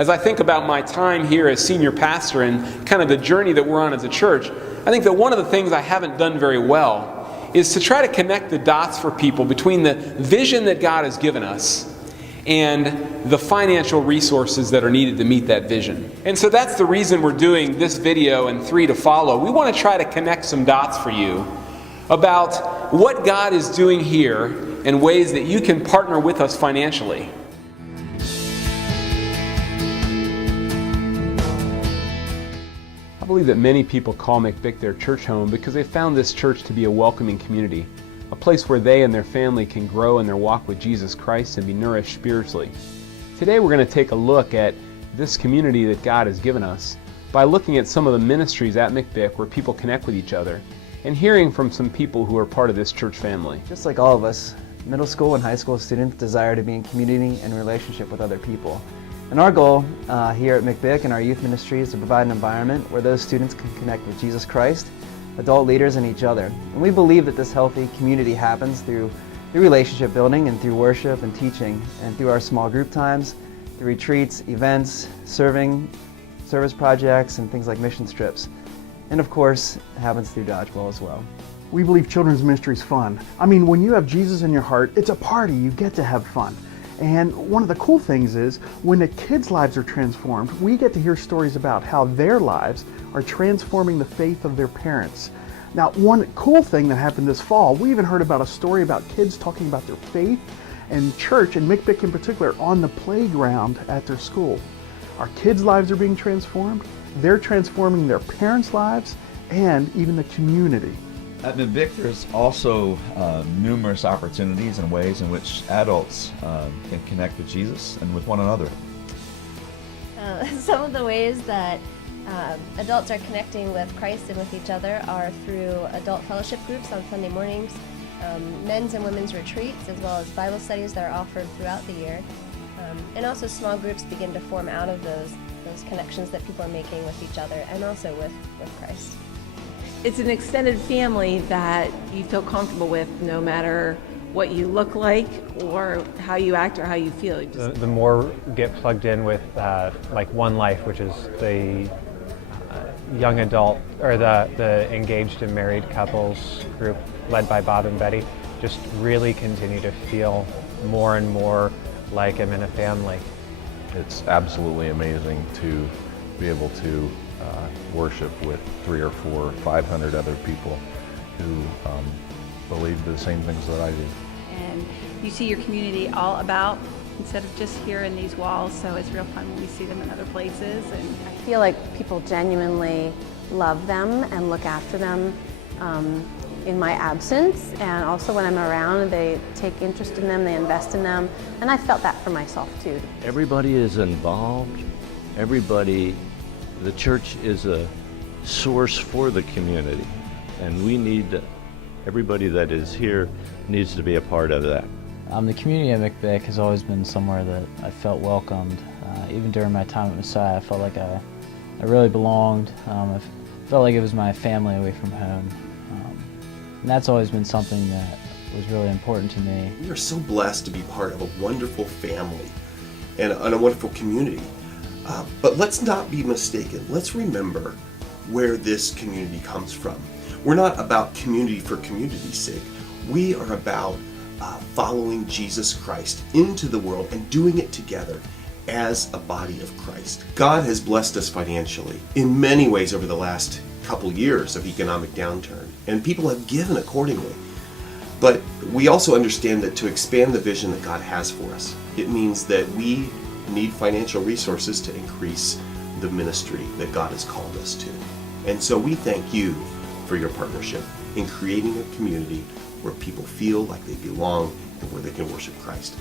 As I think about my time here as senior pastor and kind of the journey that we're on as a church, I think that one of the things I haven't done very well is to try to connect the dots for people between the vision that God has given us and the financial resources that are needed to meet that vision. And so that's the reason we're doing this video and 3 to follow. We want to try to connect some dots for you about what God is doing here and ways that you can partner with us financially. I believe that many people call McVick their church home because they found this church to be a welcoming community, a place where they and their family can grow in their walk with Jesus Christ and be nourished spiritually. Today we're going to take a look at this community that God has given us by looking at some of the ministries at McVick where people connect with each other and hearing from some people who are part of this church family. Just like all of us, middle school and high school students desire to be in community and relationship with other people. And our goal here at McVick and our youth ministry is to provide an environment where those students can connect with Jesus Christ, adult leaders, and each other. And we believe that this healthy community happens through relationship building and through worship and teaching and through our small group times, through retreats, events, service projects, and things like mission trips. And of course, it happens through dodgeball as well. We believe children's ministry is fun. I mean, when you have Jesus in your heart, it's a party. You get to have fun. And one of the cool things is when the kids' lives are transformed, we get to hear stories about how their lives are transforming the faith of their parents. Now, one cool thing that happened this fall, we even heard about a story about kids talking about their faith and church, and McVick in particular, on the playground at their school. Our kids' lives are being transformed. They're transforming their parents' lives and even the community. At McVick, there's also numerous opportunities and ways in which adults can connect with Jesus and with one another. Some of the ways that adults are connecting with Christ and with each other are through adult fellowship groups on Sunday mornings, men's and women's retreats, as well as Bible studies that are offered throughout the year. And also small groups begin to form out of those connections that people are making with each other and also with Christ. It's an extended family that you feel comfortable with no matter what you look like or how you act or how you feel. The more get plugged in with like One Life, which is the young adult or the engaged and married couples group led by Bob and Betty, just really continue to feel more and more like I'm in a family. It's absolutely amazing to be able to worship with 300 or 400 or 500 other people who believe the same things that I do. And you see your community all about instead of just here in these walls, so it's real fun when we see them in other places. And I feel like people genuinely love them and look after them in my absence, and also when I'm around, they take interest in them, they invest in them, and I felt that for myself too. Everybody is involved. The church is a source for the community, and everybody that is here needs to be a part of that. The community at McVick has always been somewhere that I felt welcomed. Even during my time at Messiah, I felt like I really belonged. I felt like it was my family away from home. And that's always been something that was really important to me. We are so blessed to be part of a wonderful family and a wonderful community. But let's not be mistaken. Let's remember where this community comes from. We're not about community for community's sake. We are about following Jesus Christ into the world and doing it together as a body of Christ. God has blessed us financially in many ways over the last couple years of economic downturn, and people have given accordingly. But we also understand that to expand the vision that God has for us, it means that we need financial resources to increase the ministry that God has called us to. And so we thank you for your partnership in creating a community where people feel like they belong and where they can worship Christ.